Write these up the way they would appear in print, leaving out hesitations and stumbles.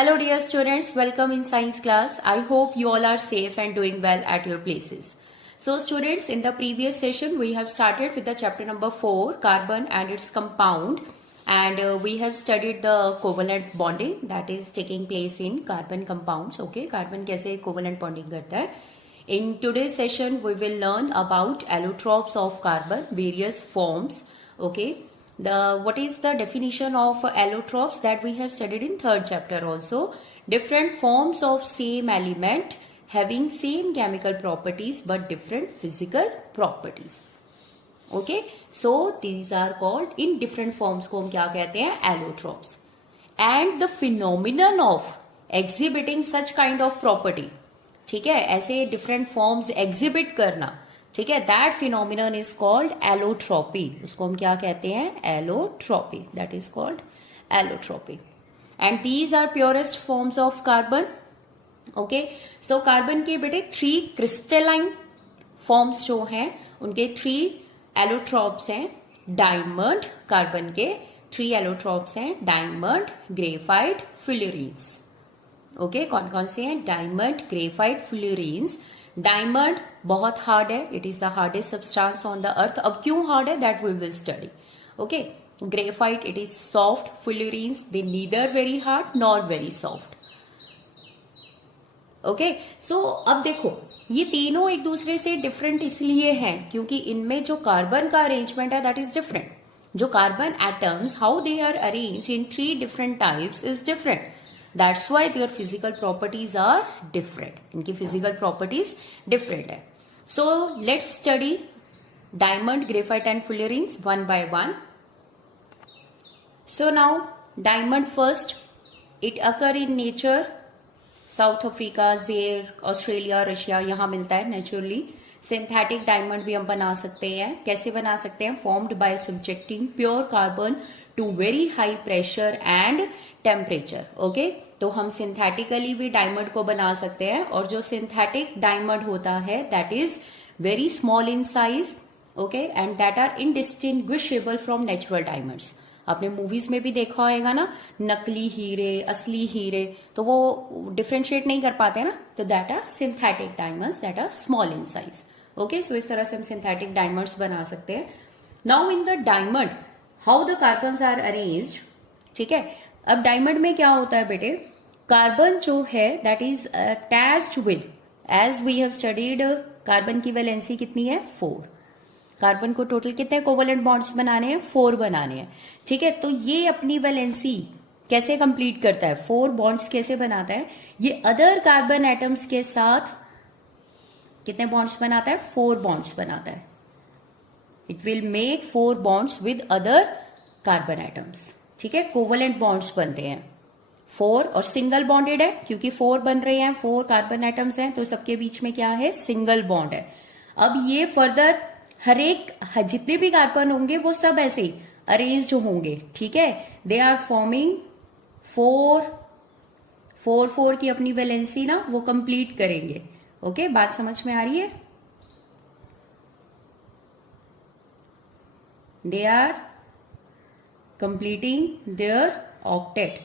Hello dear students, welcome in science class. I hope you all are safe and doing well at your places. So students, in the previous session we have started with the chapter number 4, carbon and its compound, and we have studied the covalent bonding that is taking place in carbon compounds. Okay, carbon कैसे covalent bonding करता है. In today's session we will learn about allotropes of carbon, various forms. Okay. What is the definition of allotropes that we have studied in third chapter also. Different forms of same element having same chemical properties but different physical properties. Okay, so these are called in different forms को हम क्या कहते हैं allotropes. And the phenomenon of exhibiting such kind of property, ठीक है, ऐसे different forms exhibit करना, ठीक है, that phenomenon is called allotropy. उसको हम क्या कहते हैं? Allotropy. That is called allotropy. And these are purest forms of carbon. Okay, so carbon के बेटे 3 क्रिस्टलाइन फॉर्म्स जो हैं उनके 3 एलोट्रोप्स हैं. डायमंड, कार्बन के 3 एलोट्रोप्स हैं, डायमंड, ग्रेफाइट, फ्लोरीन्स. ओके, कौन कौन से हैं? Diamond, graphite, fullerenes. डायमंड बहुत हार्ड है, it is the hardest substance on the earth. अब क्यों हार्ड है that we will study. Okay, graphite it is soft. Fullerenes they neither very hard nor very soft. Okay, so अब देखो ये तीनों एक दूसरे से डिफरेंट इसलिए हैं क्योंकि इनमें जो कार्बन का अरेंजमेंट है दैट इज डिफरेंट. जो carbon atoms how they are arrange in 3 different types is different. That's why their physical properties are different. इनकी physical properties different है. So let's study diamond, graphite and fullerenes one by one. So now diamond first. It occur in nature. South Africa, Zaire, Australia, Russia यहाँ मिलता है naturally. Synthetic diamond भी हम बना सकते हैं. कैसे बना सकते हैं? Formed by subjecting pure carbon to very high pressure and temperature. Okay, तो हम सिंथेटिकली भी डायमंड को बना सकते हैं और जो सिंथेटिक डायमंड होता है that is very small in size. Okay, and that are indistinguishable from natural diamonds. आपने मूवीज में भी देखा होगा ना, नकली हीरे, असली हीरे, तो वो डिफ्रेंशिएट नहीं कर पाते ना, तो that are synthetic diamonds that are small in size. Okay, so इस तरह से हम सिंथेटिक डायमंड्स बना सकते हैं. Now in the diamond how the carbons are arranged. ठीक है, अब डायमंड में क्या होता है बेटे? कार्बन जो है that is attached with, as we have studied, carbon की वैलेंसी कितनी है? 4. कार्बन को टोटल कितने कोवेलेंट बॉन्ड्स बनाने हैं? 4 बनाने हैं. ठीक है, तो ये अपनी वैलेंसी कैसे कंप्लीट करता है? 4 बॉन्ड्स कैसे बनाता है? ये अदर कार्बन एटम्स के साथ कितने बॉन्ड्स बनाता है? 4 बॉन्ड्स बनाता है. It will make 4 bonds with other carbon atoms. ठीक है, कोवेलेंट बॉन्ड्स बनते हैं 4 और सिंगल बॉन्डेड है क्योंकि 4 बन रहे हैं, 4 कार्बन एटम्स हैं, तो सबके बीच में क्या है? सिंगल बॉन्ड है. अब ये फर्दर हर एक जितने भी कार्बन होंगे वो सब ऐसे अरेंज होंगे. ठीक है, दे आर फॉर्मिंग 4 की अपनी वैलेंसी ना वो कंप्लीट करेंगे. ओके, बात समझ में आ रही है? They are completing their octet.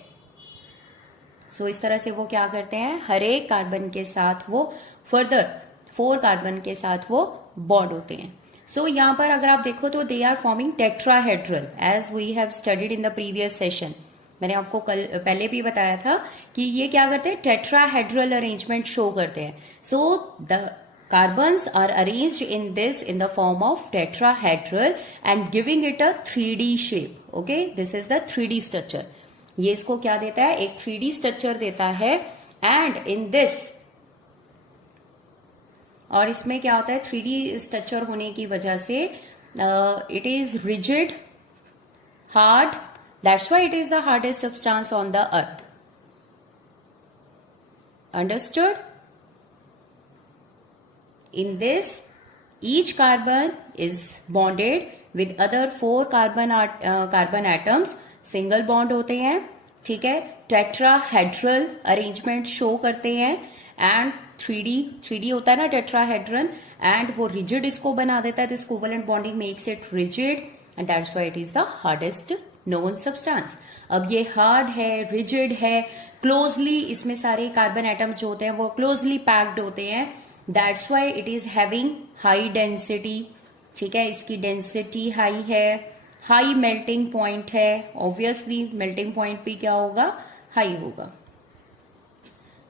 So इस तरह से वो क्या करते हैं? हर एक कार्बन के साथ वो फर्दर 4 कार्बन के साथ वो बॉन्ड होते हैं. सो यहां पर अगर आप देखो तो they are forming tetrahedral as we have studied in the previous session. मैंने आपको कल पहले भी बताया था कि ये क्या करते हैं? टेट्राहेड्रल अरेंजमेंट शो करते हैं. So the carbons are arranged in the form of tetrahedral and giving it a 3D shape. Okay, this is the 3D structure. ये इसको क्या देता है? एक 3D structure देता है. and in this, और इसमें क्या होता है? 3D structure होने की वजह से it is rigid, hard. That's why it is the hardest substance on the earth. Understood? In this, each carbon is bonded with other 4 carbon atoms. Single bond होते हैं. ठीक है, टेट्राहेड्रल अरेंजमेंट शो करते हैं. एंड 3D होता है ना tetrahedral, and वो रिजिड इसको बना देता है. This covalent bonding makes it rigid and that's why it is the hardest known substance. अब ये हार्ड है, रिजिड है, क्लोजली इसमें सारे कार्बन एटम्स जो होते हैं वो क्लोजली पैक्ड होते हैं, that's why it is having high density. ठीक है, इसकी डेंसिटी हाई है, हाई मेल्टिंग पॉइंट है, ऑब्वियसली मेल्टिंग पॉइंट भी क्या होगा, हाई होगा।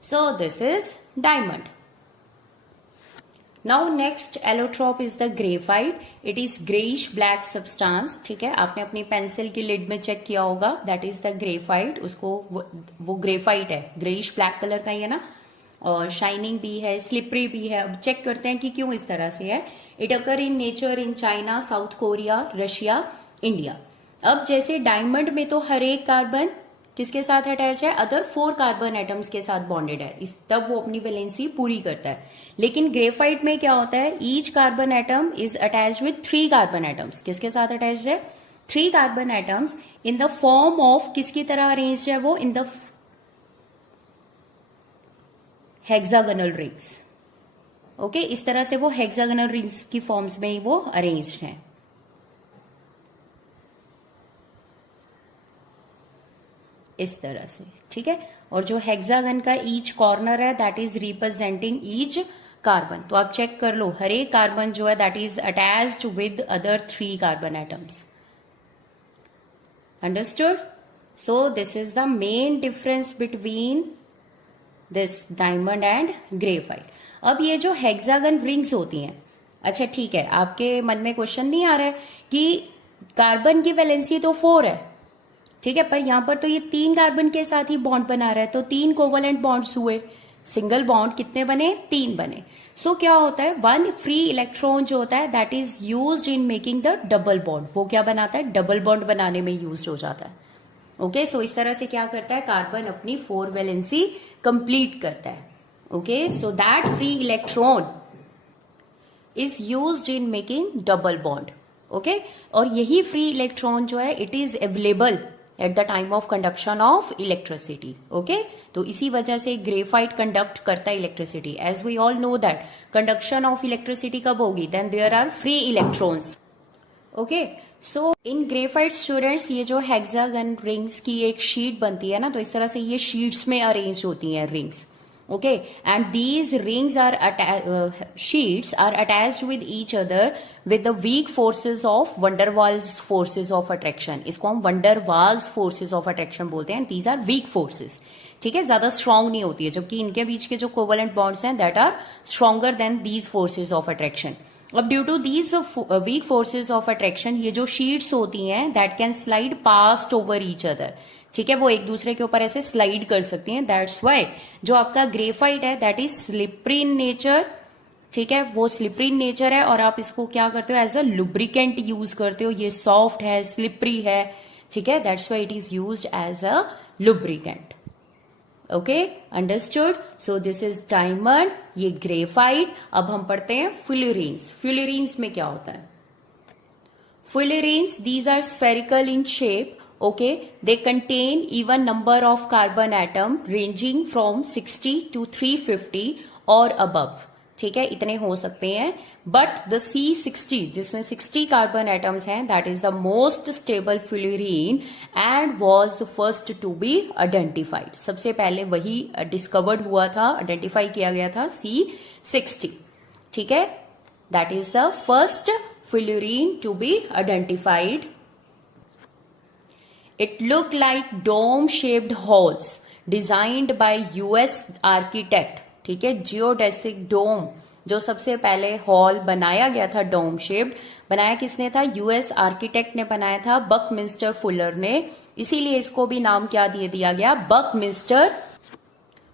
सो this is diamond. Now next allotrope is the graphite. It is greyish black substance. ठीक है, आपने अपनी पेंसिल की लिड में चेक किया होगा, दैट इज द ग्रेफाइट। उसको वो ग्रेफाइट है, ग्रेइश ब्लैक कलर का ही है ना, और शाइनिंग भी है, स्लिपरी भी है। अब चेक करते हैं कि क्यों इस तरह से है। It occur in nature in China, south Korea, Russia, India. अब जैसे डायमंड में तो हर एक कार्बन किसके साथ अटैच है, अदर 4 कार्बन एटम्स के साथ बॉन्डेड है, इस तब वो अपनी वैलेंसी पूरी करता है। लेकिन ग्रेफाइट में क्या होता है, each carbon atom is attached with 3 carbon atoms. किसके साथ अटैच्ड है, 3 carbon atoms in the form of, किसकी तरह अरेंज्ड है वो, in the hexagonal rings. Okay, इस तरह से वो हेक्सागोनल रिंग्स की फॉर्म्स में ही वो अरेंज्ड हैं। इस तरह से, ठीक है। और जो हेक्सागन का ईच कॉर्नर है that is representing each carbon. तो आप चेक कर लो, हर एक कार्बन जो है that is attached with other 3 carbon atoms. Understood? So this is the main difference between this diamond and graphite. अब ये जो हेक्सागन रिंग्स होती हैं, अच्छा ठीक है, आपके मन में क्वेश्चन नहीं आ रहा है कि कार्बन की वैलेंसी तो 4 है, ठीक है, पर यहां पर तो ये 3 कार्बन के साथ ही बॉन्ड बना रहा है, तो 3 कोवलेंट बॉन्ड्स हुए, सिंगल बॉन्ड कितने बने, 3 बने। सो क्या होता है, 1 फ्री इलेक्ट्रॉन जो होता है that is used in making the double bond. वो क्या बनाता है, डबल बॉन्ड बनाने में यूज हो जाता है। ओके, सो इस तरह से क्या करता है, कार्बन अपनी 4 वैलेंसी कंप्लीट करता है। Okay, so that free electron is used in making double bond. Okay, और यही फ्री इलेक्ट्रॉन जो है it is available at the time of conduction of electricity. Okay, तो इसी वजह से ग्रेफाइट कंडक्ट करता है electricity. As we all know that conduction of electricity कब होगी, then there are free electrons. Okay, so in graphite students, ये जो हेक्सागन रिंग्स की एक शीट बनती है ना, तो इस तरह से ये शीट्स में अरेंज होती हैं rings. Okay, and these rings are sheets are attached with each other with the weak forces of van der Waals forces of attraction. इसको हम van der Waals forces of attraction बोलते हैं, and these are weak forces. ठीक है, ज्यादा strong नहीं होती है, जबकि इनके बीच के जो कोवलेंट बॉन्ड्स हैं that are stronger than these forces of attraction. अब due to these weak forces of attraction, ये जो शीट्स होती हैं that can slide past over each other. ठीक है, वो एक दूसरे के ऊपर ऐसे स्लाइड कर सकती हैं, दैट्स वाई जो आपका ग्रेफाइट है that is slippery in nature. ठीक है, वो स्लिपरी इन नेचर है, और आप इसको क्या करते हो, एज अ लुब्रिकेंट यूज करते हो। ये सॉफ्ट है, स्लिपरी है, ठीक है, that's why it is used as a lubricant. Okay, understood? So this is diamond, ये ग्रेफाइट। अब हम पढ़ते हैं फ्यूलरीन्स। फ्यूलरीन्स में क्या होता है, fullerenes these are spherical in shape. Okay, they contain even number of carbon atom ranging from 60 to 350 or above. ठीक है, इतने हो सकते हैं, बट द C60 जिसमें 60 कार्बन एटम्स हैं that is the most stable fullerene and was first to be identified. सबसे पहले वही डिस्कवर्ड हुआ था, आइडेंटिफाई किया गया था, C60। ठीक है, that is the first fullerene to be identified. It looked like dome-shaped halls designed by US architect. ठीक है, जियोडेसिक डोम जो सबसे पहले हॉल बनाया गया था, डोम शेप्ड, बनाया किसने था, यूएस आर्किटेक्ट ने बनाया था, बकमिंस्टर फुलर ने। इसीलिए इसको भी नाम क्या दिया गया, बकमिंस्टर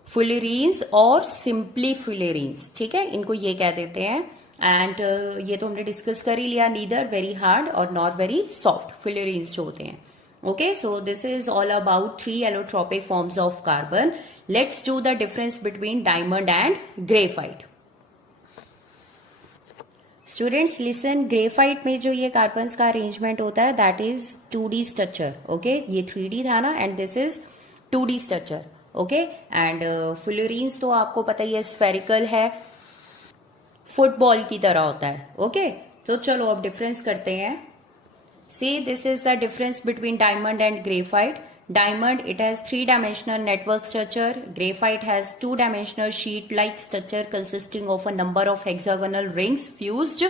फ्यूलरीन्स और सिंपली फ्यूलरीन्स। ठीक है, इनको ये कह देते हैं। एंड ये तो हमने डिस्कस कर ही लिया, नीदर वेरी हार्ड और नॉट वेरी सॉफ्ट फ्यूलरीन्स जो होते हैं। Okay, so this is all about 3 allotropic forms of carbon. Let's do the difference between diamond and graphite. Students listen, graphite में जो ये कार्बन्स का अरेंजमेंट होता है that is 2D structure. Okay, ये 3D था ना, and this is 2D structure. Okay, and fullerenes तो आपको पता ही है, स्फेरिकल है, फुटबॉल की तरह होता है। ओके, तो चलो अब डिफरेंस करते हैं। See, this is the difference between diamond and graphite. Diamond, it has 3-dimensional network structure. Graphite has 2-dimensional sheet-like structure consisting of a number of hexagonal rings fused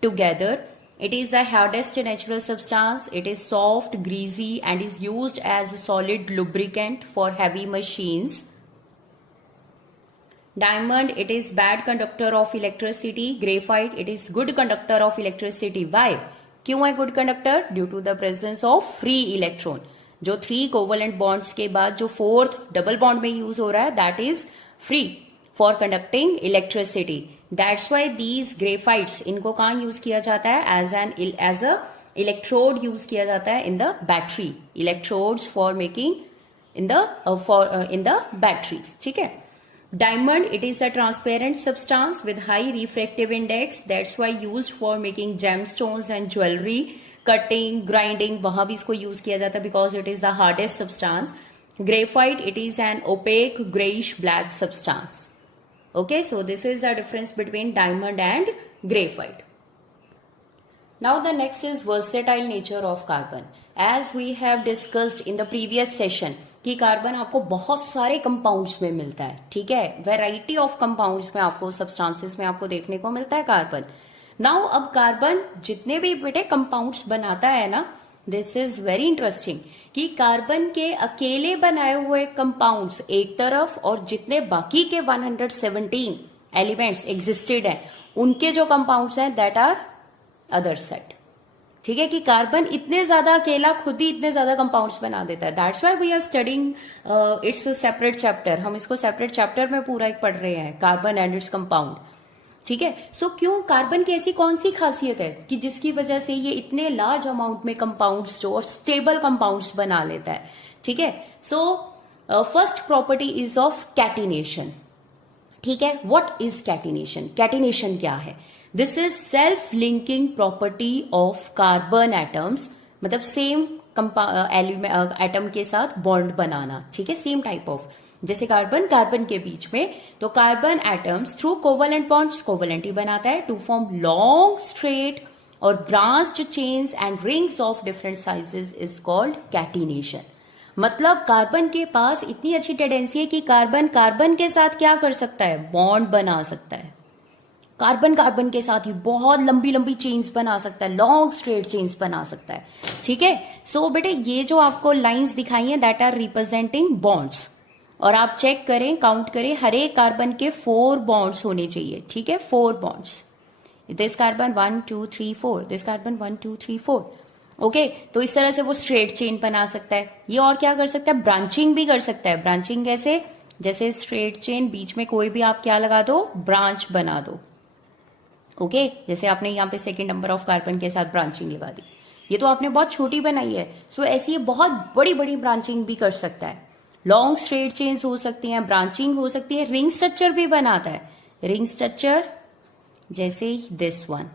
together. It is the hardest natural substance. It is soft, greasy, and is used as a solid lubricant for heavy machines. Diamond, it is bad conductor of electricity. Graphite, it is good conductor of electricity. Why? क्यों है good conductor? Due to the presence of free electron. जो 3 covalent bonds के बाद जो 4th double bond में use हो रहा है, that is free for conducting electricity. That's why these graphites, इनको कहाँ यूज किया जाता है? एज अ इलेक्ट्रोड यूज किया जाता है in the battery. Electrodes for making in the batteries. ठीक है. Diamond, it is a transparent substance with high refractive index. That's why used for making gemstones and jewelry, cutting, grinding, वहां भी इसको use किया जाता है because it is the hardest substance. Graphite, it is an opaque grayish black substance. Okay, so this is the difference between diamond and graphite. Now the next is versatile nature of carbon. As we have discussed in the previous session, कि carbon आपको बहुत सारे compounds में मिलता है. ठीक है. Variety of compounds में आपको, सब्सटेंसेस में आपको देखने को मिलता है कार्बन. नाउ अब कार्बन जितने भी बेटे कंपाउंड्स बनाता है ना, दिस इज वेरी इंटरेस्टिंग कि कार्बन के अकेले बनाए हुए कंपाउंड्स एक तरफ और जितने बाकी के 117 एलिमेंट्स एग्जिस्टेड है उनके जो कंपाउंड्स हैं दैट आर अदर सेट. ठीक है. कि कार्बन इतने ज्यादा अकेला खुद ही इतने ज्यादा कंपाउंड्स बना देता है. That's why we are studying its separate chapter. हम इसको सेपरेट चैप्टर में पूरा एक पढ़ रहे हैं, कार्बन एंड इट्स कंपाउंड. ठीक है. सो क्यों कार्बन की ऐसी कौन सी खासियत है कि जिसकी वजह से ये इतने लार्ज अमाउंट में कंपाउंड्स और स्टेबल कंपाउंड्स बना लेता है. ठीक है. So first property is of catenation. ठीक है. What is catenation? कैटिनेशन क्या है? This is self linking property of carbon atoms. मतलब सेम एटम के साथ बॉन्ड बनाना. ठीक है. सेम टाइप ऑफ, जैसे कार्बन के बीच में, तो carbon atoms through covalent bonds, covalent ही बनाता है, टू फॉर्म लॉन्ग स्ट्रेट और branched chains and rings of different sizes is called catenation. मतलब कार्बन के पास इतनी अच्छी टेंडेंसी है कि कार्बन के साथ क्या कर सकता है? बॉन्ड बना सकता है. कार्बन के साथ ही बहुत लंबी लंबी चेन्स बना सकता है, लॉन्ग स्ट्रेट चेन्स बना सकता है. ठीक है. सो बेटे ये जो आपको लाइंस दिखाई हैं दैट आर रिप्रेजेंटिंग बॉन्ड्स. और आप चेक करें, काउंट करें, हर एक कार्बन के 4 बॉन्ड्स होने चाहिए. ठीक है. 4 bonds. This carbon 1 2 3 4, this carbon 1 2 3 4. Okay. तो इस तरह से वो स्ट्रेट चेन बना सकता है. ये और क्या कर सकता है? ब्रांचिंग भी कर सकता है. ब्रांचिंग कैसे? जैसे स्ट्रेट चेन, बीच में कोई भी आप क्या लगा दो? ब्रांच बना दो. ओके. जैसे आपने यहाँ पे सेकेंड नंबर ऑफ कार्बन के साथ ब्रांचिंग लगा दी. ये तो आपने बहुत छोटी बनाई है. सो ऐसी ये बहुत बड़ी बड़ी ब्रांचिंग भी कर सकता है. लॉन्ग स्ट्रेट चेन्स हो सकती हैं, ब्रांचिंग हो सकती है, रिंग स्ट्रक्चर भी बनाता है. रिंग स्ट्रक्चर जैसे दिस वन.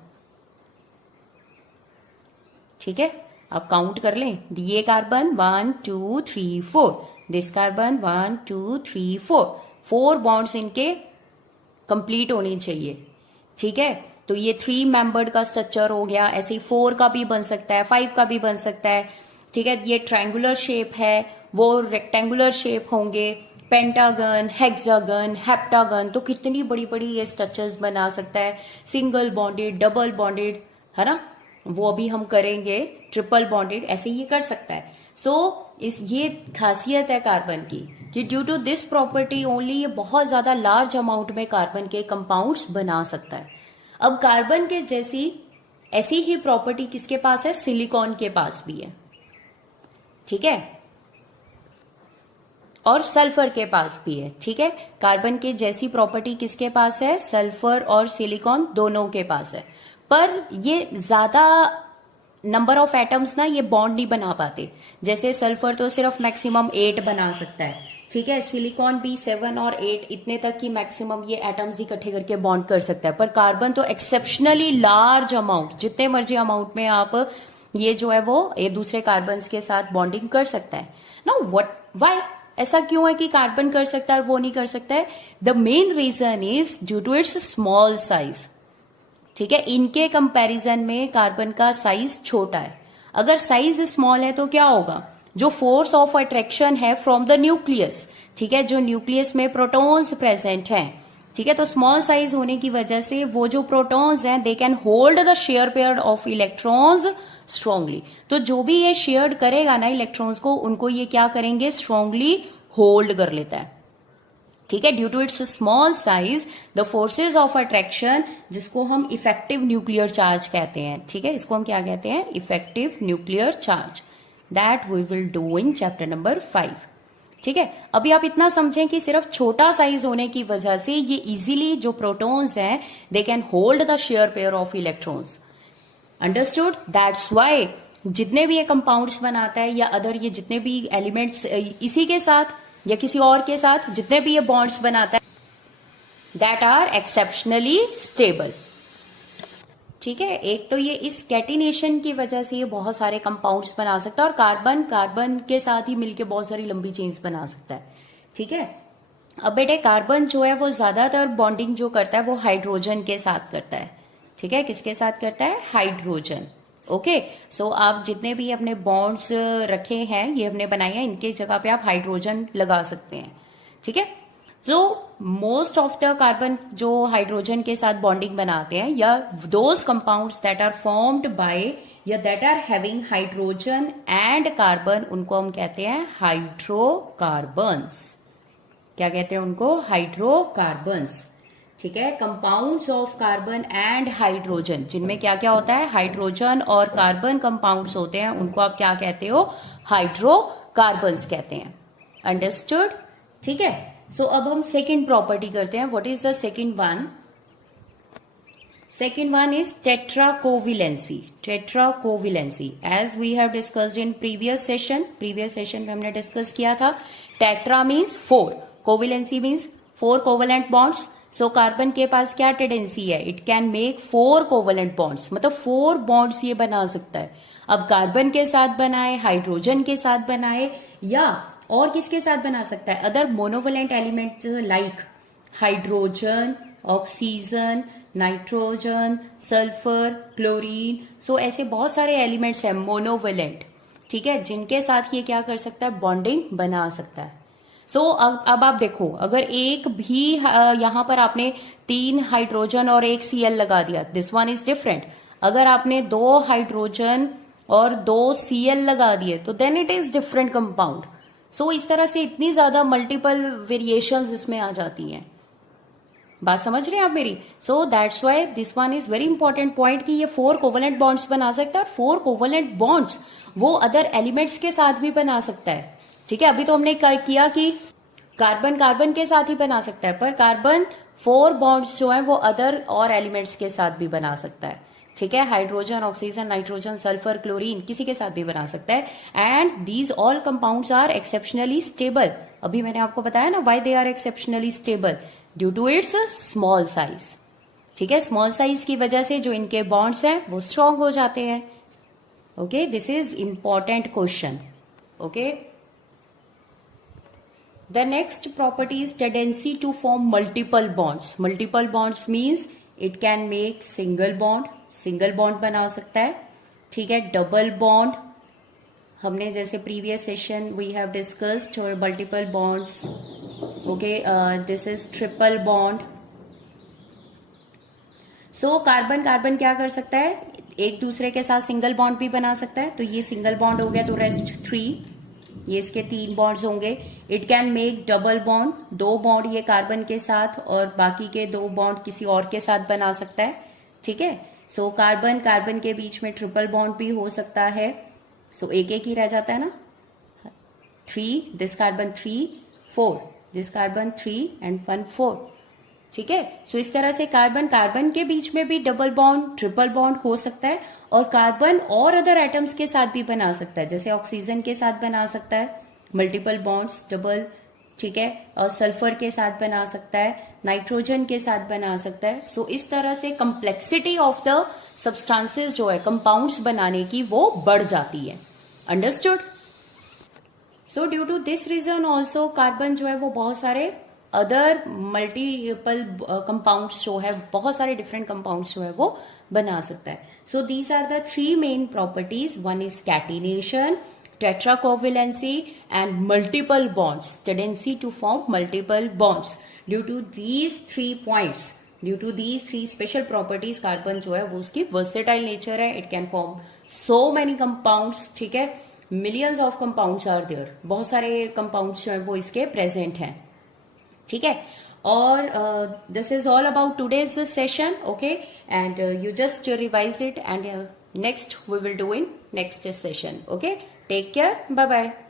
ठीक है. आप काउंट कर लें. ये कार्बन 1 2 3 4, दिस कार्बन 1 2 3 4. 4 बॉन्ड्स इनके कंप्लीट होने चाहिए. ठीक है. तो ये 3 मेंबर्ड का स्ट्रक्चर हो गया. ऐसे ही 4 का भी बन सकता है, 5 का भी बन सकता है. ठीक है. ये ट्रायंगुलर शेप है, वो रेक्टेंगुलर शेप होंगे, पेंटागन, हेक्सागन, हेप्टागन. तो कितनी बड़ी बड़ी ये स्ट्रक्चर्स बना सकता है. सिंगल बॉन्डेड, डबल बॉन्डेड, है ना, वो अभी हम करेंगे. ट्रिपल बॉन्डेड, ऐसे ये कर सकता है. सो ये खासियत है कार्बन की कि due to this property only ये बहुत ज्यादा लार्ज अमाउंट में कार्बन के कंपाउंड्स बना सकता है. अब कार्बन के जैसी ऐसी ही प्रॉपर्टी किसके पास है? सिलिकॉन के पास भी है. ठीक है. और सल्फर के पास भी है. ठीक है. कार्बन के जैसी प्रॉपर्टी किसके पास है? सल्फर और सिलिकॉन दोनों के पास है. पर ये ज्यादा नंबर ऑफ एटम्स ना ये बॉन्ड नहीं बना पाते. जैसे सल्फर तो सिर्फ मैक्सिमम 8 बना सकता है. ठीक है. सिलिकॉन भी 7 और 8 इतने तक की मैक्सिमम ये एटम्स इकट्ठे करके बॉन्ड कर सकता है. पर कार्बन तो एक्सेप्शनली लार्ज अमाउंट, जितने मर्जी अमाउंट में आप ये जो है वो ये दूसरे कार्बन्स के साथ बॉन्डिंग कर सकता है. नाउ व्हाट, व्हाई, ऐसा क्यों है कि कार्बन कर सकता है और वो नहीं कर सकता है? The main reason is due to its small size. ठीक है. इनके कंपैरिजन में कार्बन का साइज छोटा है. अगर साइज स्मॉल है तो क्या होगा, जो फोर्स ऑफ अट्रैक्शन है फ्रॉम द न्यूक्लियस, ठीक है, जो न्यूक्लियस में प्रोटॉन्स प्रेजेंट हैं, ठीक है, तो स्मॉल साइज होने की वजह से वो जो प्रोटॉन्स हैं they can hold the share pair of electrons strongly. तो जो भी ये शेयर करेगा ना इलेक्ट्रॉन्स को, उनको ये क्या करेंगे, स्ट्रांगली होल्ड कर लेता है, ठीक है। Due to its small size the forces of attraction, जिसको हम इफेक्टिव न्यूक्लियर चार्ज कहते हैं, ठीक है, इसको हम क्या कहते हैं, effective nuclear charge, that we will do in chapter number 5, ठीक है। अभी आप इतना समझें कि सिर्फ छोटा साइज होने की वजह से ये इजीली जो प्रोटॉन्स हैं they can hold the share pair of electrons, understood. That's why जितने भी ये कंपाउंड्स बनाता है या अदर ये जितने भी एलिमेंट्स इसी के साथ या किसी और के साथ जितने भी ये बॉन्ड्स बनाता है, दैट आर एक्सेप्शनली स्टेबल, ठीक है। एक तो ये इस कैटिनेशन की वजह से ये बहुत सारे कंपाउंड्स बना सकता है, और कार्बन के साथ ही मिलके बहुत सारी लंबी चेन्स बना सकता है, ठीक है। अब बेटे कार्बन जो है वो ज्यादातर बॉन्डिंग जो करता है वो हाइड्रोजन के साथ करता है, ठीक है, किसके साथ करता है, हाइड्रोजन, ओके। सो आप जितने भी अपने बॉन्ड्स रखे हैं ये हमने बनाए हैं, इनके जगह पे आप हाइड्रोजन लगा सकते हैं, ठीक है। जो मोस्ट ऑफ द कार्बन जो हाइड्रोजन के साथ बॉन्डिंग बनाते हैं, या those compounds that are formed by या that are having hydrogen and carbon, उनको हम कहते हैं हाइड्रोकार्बन्स। क्या कहते हैं उनको, हाइड्रोकार्बन्स, ठीक है। Compounds of carbon and hydrogen, जिनमें क्या क्या होता है, हाइड्रोजन और कार्बन कंपाउंड्स होते हैं, उनको आप क्या कहते हो, हाइड्रोकार्बन्स कहते हैं, अंडरस्टूड, ठीक है। सो अब हम सेकेंड प्रॉपर्टी करते हैं। What is the second one, second one is tetracovalency, tetracovalency as we have discussed in previous session में हमने डिस्कस किया था। Tetra means 4, covalency means 4 covalent bonds. So carbon के पास क्या टेंडेंसी है, it can make 4 covalent bonds, मतलब 4 bonds ये बना सकता है। अब कार्बन के साथ बनाए, हाइड्रोजन के साथ बनाए, या और किसके साथ बना सकता है, other monovalent elements like hydrogen, oxygen, nitrogen, sulphur, chlorine. So ऐसे बहुत सारे एलिमेंट्स हैं मोनोवलेंट, ठीक है, जिनके साथ ये क्या कर सकता है, बॉन्डिंग बना सकता है। सो अब आप देखो, अगर एक भी यहां पर आपने 3 हाइड्रोजन और 1 Cl लगा दिया, दिस वन इज डिफरेंट। अगर आपने 2 हाइड्रोजन और 2 Cl लगा दिए तो then it is different compound. So इस तरह से इतनी ज्यादा मल्टीपल वेरिएशंस इसमें आ जाती हैं, बात समझ रहे हैं आप मेरी। So that's why this one is very important point कि ये 4 कोवलेंट बॉन्ड्स बना सकता है, और 4 कोवलेंट बॉन्ड्स वो अदर एलिमेंट्स के साथ भी बना सकता है, ठीक है। अभी तो हमने किया कि कार्बन के साथ ही बना सकता है, पर कार्बन 4 बॉन्ड्स जो हैं वो अदर और एलिमेंट्स के साथ भी बना सकता है, ठीक है। Hydrogen, oxygen, nitrogen, sulphur, chlorine, किसी के साथ भी बना सकता है। And these all compounds are exceptionally stable. अभी मैंने आपको बताया ना why they are exceptionally stable, due to its small size, ठीक है। स्मॉल साइज की वजह से जो इनके बॉन्ड्स हैं वो स्ट्रांग हो जाते हैं, okay. This is important question, okay. The next property is tendency to form multiple bonds. Multiple bonds means it can make single bond बना सकता है, ठीक है। डबल बॉन्ड, हमने जैसे previous session we have discussed और multiple bonds, okay. This is triple bond. So carbon क्या कर सकता है, एक दूसरे के साथ सिंगल बॉन्ड भी बना सकता है, तो ये सिंगल बॉन्ड हो गया, तो रेस्ट 3, ये इसके 3 बॉन्ड्स होंगे। It can make double bond, 2 bond ये कार्बन के साथ और बाकी के 2 बॉन्ड किसी और के साथ बना सकता है, ठीक है। सो कार्बन के बीच में ट्रिपल बॉन्ड भी हो सकता है। सो एक ही रह जाता है ना, 3, this carbon 3, 4, this carbon 3 and 1 4, ठीक है। सो इस तरह से कार्बन के बीच में भी डबल बॉन्ड, ट्रिपल बॉन्ड हो सकता है, और कार्बन और अदर एटम्स के साथ भी बना सकता है, जैसे ऑक्सीजन के साथ बना सकता है मल्टीपल बॉन्ड्स, डबल, ठीक है, और सल्फर के साथ बना सकता है, नाइट्रोजन के साथ बना सकता है। सो इस तरह से कंप्लेक्सिटी ऑफ द सब्सटेंसेस जो है कंपाउंड्स बनाने की वो बढ़ जाती है, understood. So due to this reason also carbon जो है वो बहुत सारे अदर मल्टीपल कंपाउंड्स जो है, बहुत सारे डिफरेंट कंपाउंड्स जो है वो बना सकता है. So these are the 3 main properties. One is catenation, tetracovalency and multiple bonds, tendency to form multiple bonds. Due to these 3 points, due to these 3 special properties, carbon जो है वो उसकी versatile nature है. It can form so many compounds. ठीक है, millions of compounds are there. बहुत सारे compounds जो है वो इसके present हैं. ठीक है, और this is all about today's session. Okay, and you just revise it, and next we will do in next session. Okay, take care, bye bye.